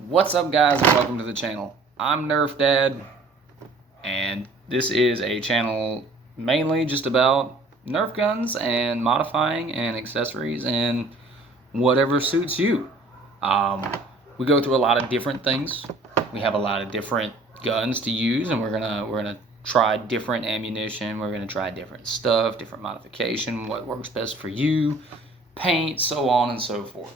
What's up, guys, and welcome to the channel. I'm Nerf Dad, and this is a channel mainly just about Nerf guns and modifying and accessories and whatever suits you. We go through a lot of different things. We have a lot of different guns to use, and we're gonna try different ammunition. We're gonna try different stuff, different modification, what works best for you, paint, so on and so forth.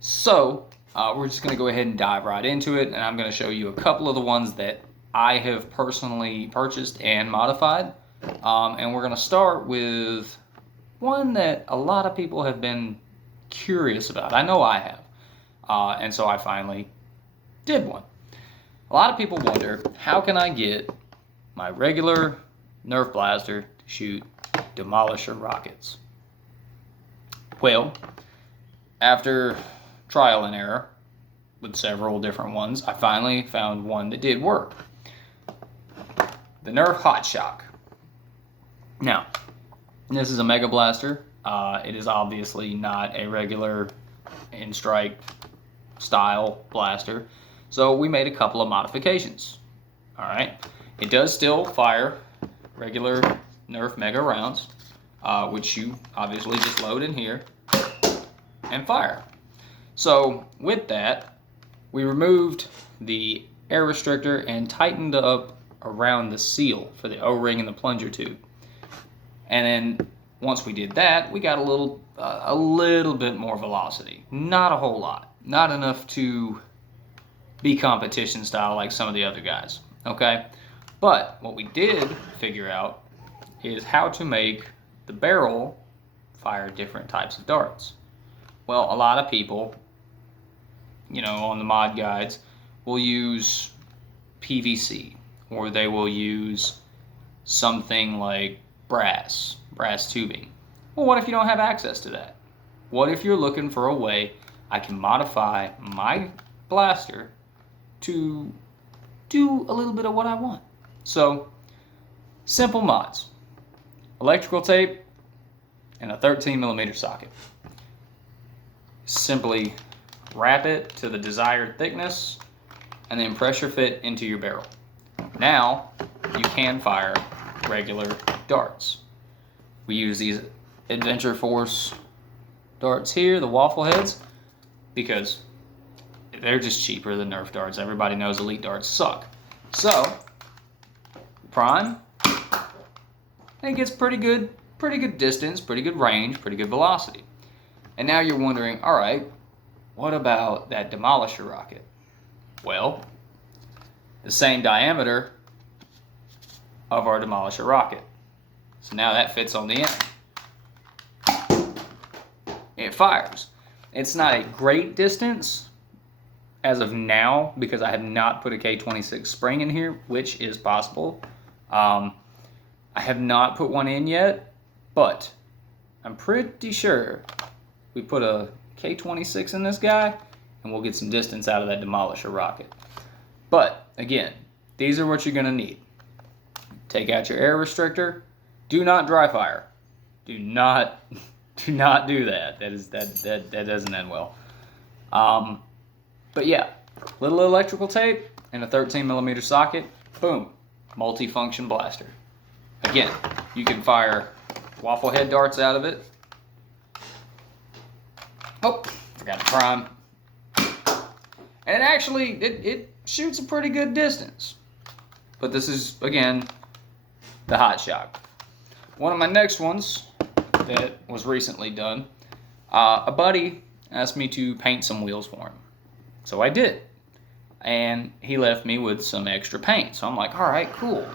So we're just going to go ahead and dive right into it, and I'm going to show you a couple of the ones that I have personally purchased and modified. And we're going to start with one that a lot of people have been curious about. I know I have. And so I finally did one. A lot of people wonder, how can I get my regular Nerf blaster to shoot Demolisher rockets? Well, after trial and error with several different ones, I finally found one that did work. The Nerf Hot Shock. Now, this is a Mega Blaster. It is obviously not a regular in-strike style blaster, so we made a couple of modifications. Alright, it does still fire regular Nerf Mega rounds, which you obviously just load in here and fire. So with that, we removed the air restrictor and tightened up around the seal for the O-ring and the plunger tube. And then once we did that, we got a little bit more velocity. Not a whole lot. Not enough to be competition style like some of the other guys. Okay? But what we did figure out is how to make the barrel fire different types of darts. Well, a lot of people, on the mod guides, will use PVC, or they will use something like brass tubing. Well, what if you don't have access to that? What if you're looking for a way I can modify my blaster to do a little bit of what I want? So, simple mods. Electrical tape and a 13mm socket. Simply wrap it to the desired thickness and then pressure fit into your barrel. Now you can fire regular darts. We use these Adventure Force darts here, the waffle heads, because they're just cheaper than Nerf darts. Everybody knows Elite darts suck. So prime, and it gets pretty good distance, pretty good range, pretty good velocity. And now you're wondering, all right, what about that Demolisher rocket? Well, the same diameter of our Demolisher rocket. So now that fits on the end. It fires. It's not a great distance as of now because I have not put a K26 spring in here, which is possible. I have not put one in yet, but I'm pretty sure we put a K26 in this guy, and we'll get some distance out of that Demolisher rocket. But, again, these are what you're going to need. Take out your air restrictor. Do not dry fire. Do not do that. That doesn't end well. But yeah, little electrical tape and a 13mm socket. Boom. Multi-function blaster. Again, you can fire waffle head darts out of it. Oh, forgot to prime. And actually, it shoots a pretty good distance. But this is, again, the Hot Shock. One of my next ones that was recently done, a buddy asked me to paint some wheels for him. So I did. And he left me with some extra paint. So I'm like, all right, cool,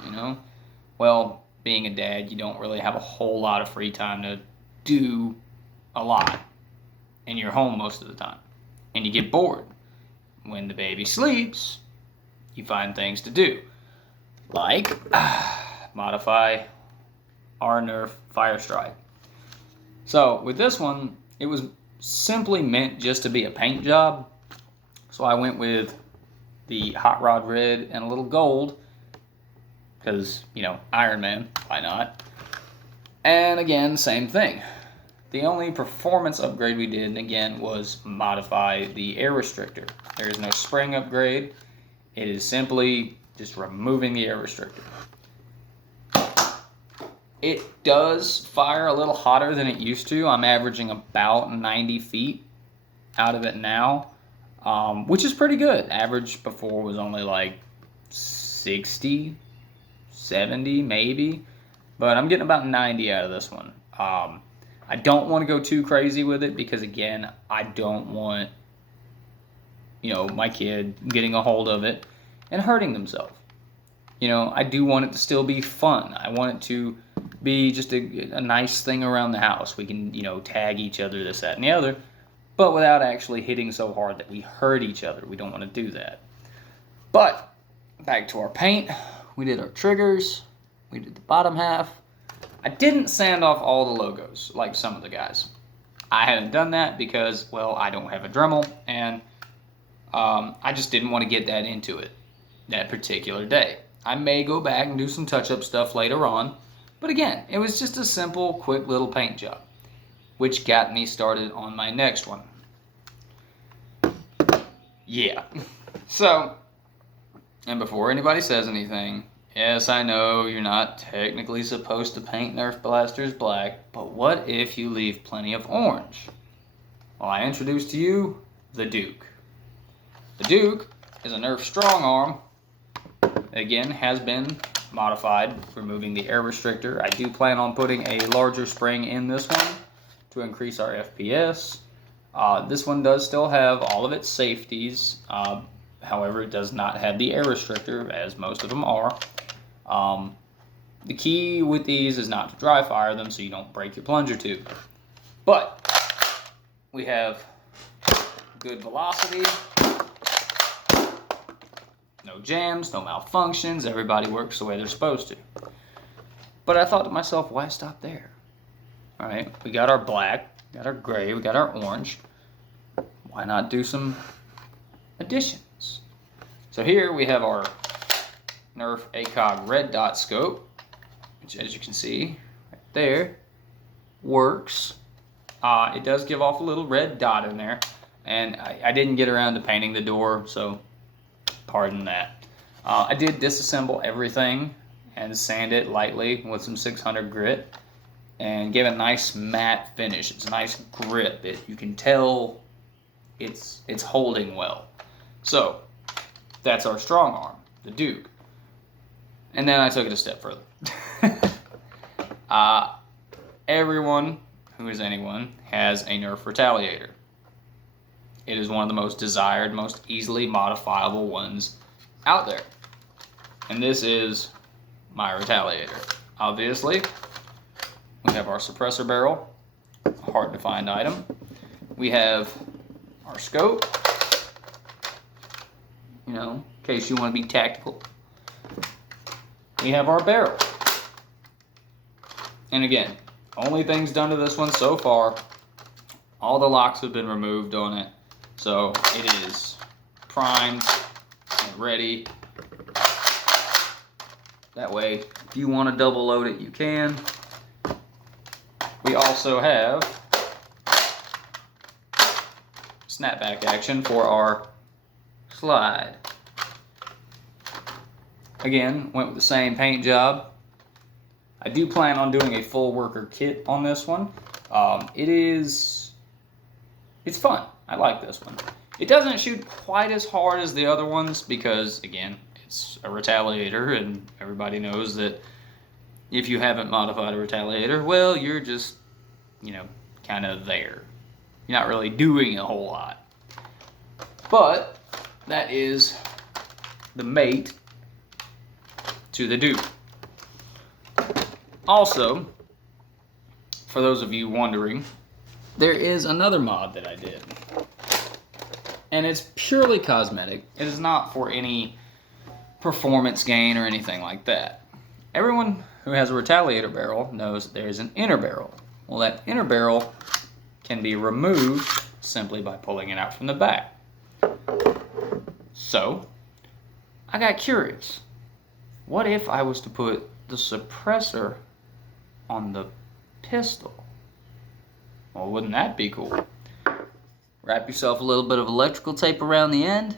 Well, being a dad, you don't really have a whole lot of free time to do a lot. And you're home most of the time. And you get bored. When the baby sleeps, you find things to do. Like, modify our Nerf Fire Strike. So, with this one, it was simply meant just to be a paint job. So I went with the Hot Rod Red and a little gold. Because, Iron Man, why not? And again, same thing. The only performance upgrade we did, again, was modify the air restrictor. There is no spring upgrade. It is simply just removing the air restrictor. It does fire a little hotter than it used to. I'm averaging about 90 feet out of it now, which is pretty good. Average before was only like 60, 70 maybe, but I'm getting about 90 out of this one. I don't want to go too crazy with it because, again, I don't want, my kid getting a hold of it and hurting themselves. I do want it to still be fun. I want it to be just a nice thing around the house. We can, tag each other, this, that, and the other, but without actually hitting so hard that we hurt each other. We don't want to do that. But back to our paint. We did our triggers. We did the bottom half. I didn't sand off all the logos like some of the guys. I haven't done that because, well, I don't have a Dremel, and I just didn't want to get that into it that particular day. I may go back and do some touch-up stuff later on, but again, it was just a simple, quick little paint job, which got me started on my next one. Yeah. So, and before anybody says anything, yes, I know you're not technically supposed to paint Nerf blasters black, but what if you leave plenty of orange? Well, I introduce to you the Duke. The Duke is a Nerf strong arm. Again, has been modified, removing the air restrictor. I do plan on putting a larger spring in this one to increase our FPS. This one does still have all of its safeties. However, it does not have the air restrictor, as most of them are. The key with these is not to dry fire them so you don't break your plunger tube. But we have good velocity, no jams, no malfunctions, everybody works the way they're supposed to. But I thought to myself, why stop there? Alright, we got our black, we got our gray, we got our orange. Why not do some additions? So here we have our Nerf ACOG red dot scope, which, as you can see right there, works. It does give off a little red dot in there, and I didn't get around to painting the door, so pardon that. I did disassemble everything and sand it lightly with some 600 grit and give it a nice matte finish. It's a nice grip. You can tell it's holding well. So that's our strong arm, the Duke. And then I took it a step further. Everyone who is anyone has a Nerf Retaliator. It is one of the most desired, most easily modifiable ones out there. And this is my Retaliator. Obviously, we have our suppressor barrel, hard to find item. We have our scope, in case you want to be tactical. We have our barrel. And again, only things done to this one so far, all the locks have been removed on it. So it is primed and ready. That way, if you want to double load it, you can. We also have snapback action for our slide. Again, went with the same paint job. I do plan on doing a full worker kit on this one. It's fun. I like this one. It doesn't shoot quite as hard as the other ones because, again, it's a Retaliator, and everybody knows that if you haven't modified a Retaliator, well, you're just, kind of there. You're not really doing a whole lot. But that is the mate to the Duke. Also, for those of you wondering, there is another mod that I did. And it's purely cosmetic. It is not for any performance gain or anything like that. Everyone who has a Retaliator barrel knows there is an inner barrel. Well, that inner barrel can be removed simply by pulling it out from the back. So, I got curious. What if I was to put the suppressor on the pistol? Well, wouldn't that be cool? Wrap yourself a little bit of electrical tape around the end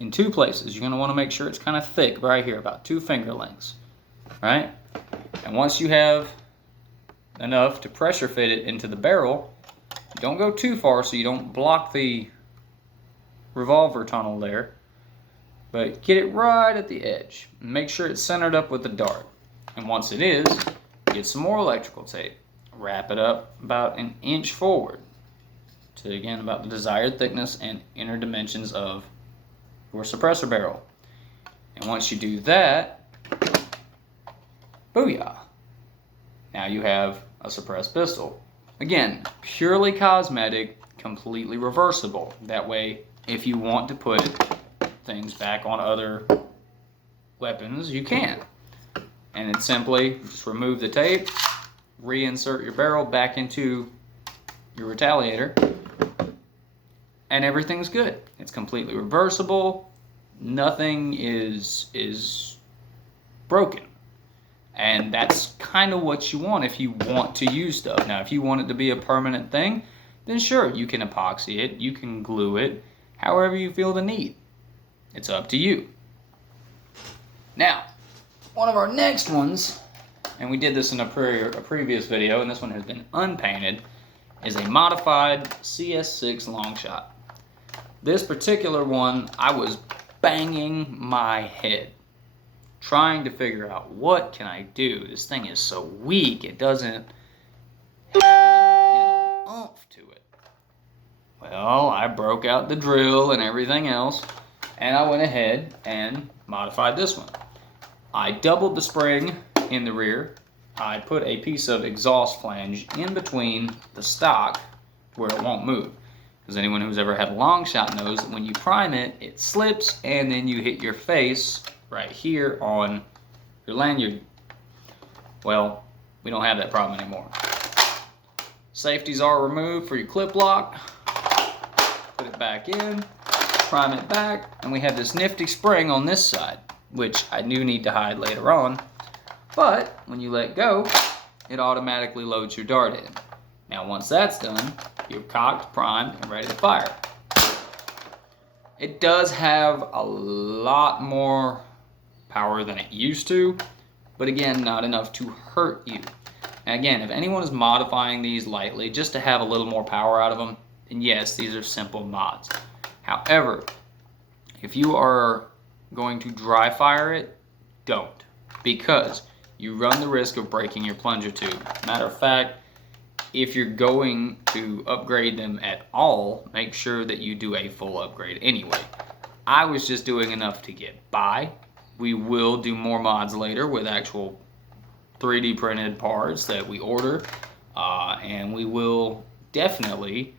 in two places. You're going to want to make sure it's kind of thick right here, about 2 finger lengths, right? And once you have enough to pressure fit it into the barrel, don't go too far so you don't block the revolver tunnel there, but get it right at the edge. Make sure it's centered up with the dart. And once it is, get some more electrical tape. Wrap it up about 1 inch forward to, again, about the desired thickness and inner dimensions of your suppressor barrel. And once you do that, booyah! Now you have a suppressed pistol. Again, purely cosmetic, completely reversible. That way, if you want to put things back on other weapons, you can. And it's simply just remove the tape, reinsert your barrel back into your retaliator, and everything's good. It's completely reversible. Nothing is broken. And that's kind of what you want if you want to use stuff. Now, if you want it to be a permanent thing, then sure, you can epoxy it, you can glue it, however you feel the need. It's up to you. Now, one of our next ones, and we did this in a previous video, and this one has been unpainted, is a modified CS6 long shot. This particular one, I was banging my head, trying to figure out what can I do. This thing is so weak, it doesn't have any, oomph to it. Well, I broke out the drill and everything else, and I went ahead and modified this one. I doubled the spring in the rear. I put a piece of exhaust flange in between the stock where it won't move. Because anyone who's ever had a long shot knows that when you prime it, it slips and then you hit your face right here on your lanyard. Well, we don't have that problem anymore. Safeties are removed for your clip lock. Put it back in, prime it back, and we have this nifty spring on this side, which I do need to hide later on. But when you let go, it automatically loads your dart in. Now once that's done, you're cocked, primed, and ready to fire. It does have a lot more power than it used to, but again, not enough to hurt you. And again, if anyone is modifying these lightly just to have a little more power out of them, then yes, these are simple mods. However, if you are going to dry fire it, don't, because you run the risk of breaking your plunger tube. Matter of fact, if you're going to upgrade them at all, make sure that you do a full upgrade anyway. I was just doing enough to get by. We will do more mods later with actual 3D printed parts that we order, and we will definitely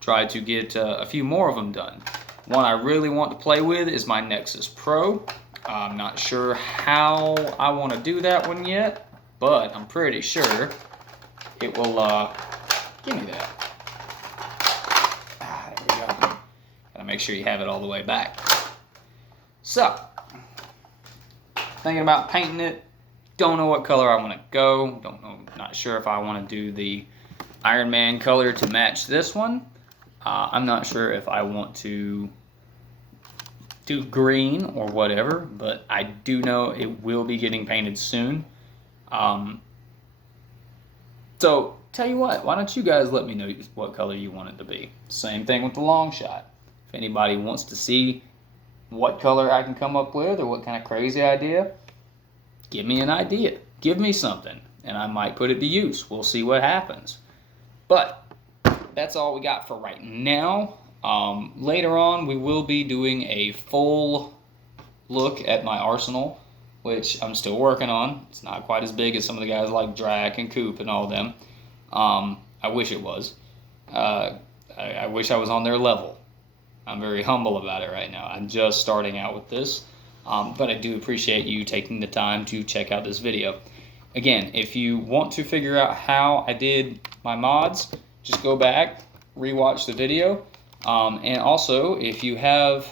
try to get a few more of them done. One I really want to play with is my Nexus Pro. I'm not sure how I want to do that one yet, but I'm pretty sure it will give me that. There we go. Gotta make sure you have it all the way back. So, thinking about painting it. Don't know what color I want to go. Not sure if I want to do the Iron Man color to match this one. I'm not sure if I want to do green or whatever, but I do know it will be getting painted soon. So, tell you what, why don't you guys let me know what color you want it to be. Same thing with the long shot. If anybody wants to see what color I can come up with or what kind of crazy idea, give me an idea. Give me something, and I might put it to use. We'll see what happens. But that's all we got for right now. Later on, we will be doing a full look at my arsenal, which I'm still working on. It's not quite as big as some of the guys like Drac and Coop and all them. I wish it was. I wish I was on their level. I'm very humble about it right now. I'm just starting out with this, but I do appreciate you taking the time to check out this video. Again, if you want to figure out how I did my mods, just go back, rewatch the video, and also if you have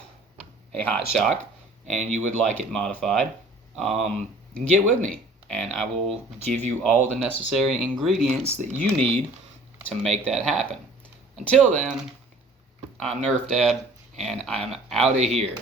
a Hot Shock and you would like it modified, get with me and I will give you all the necessary ingredients that you need to make that happen. Until then, I'm Nerf Dad, and I'm out of here.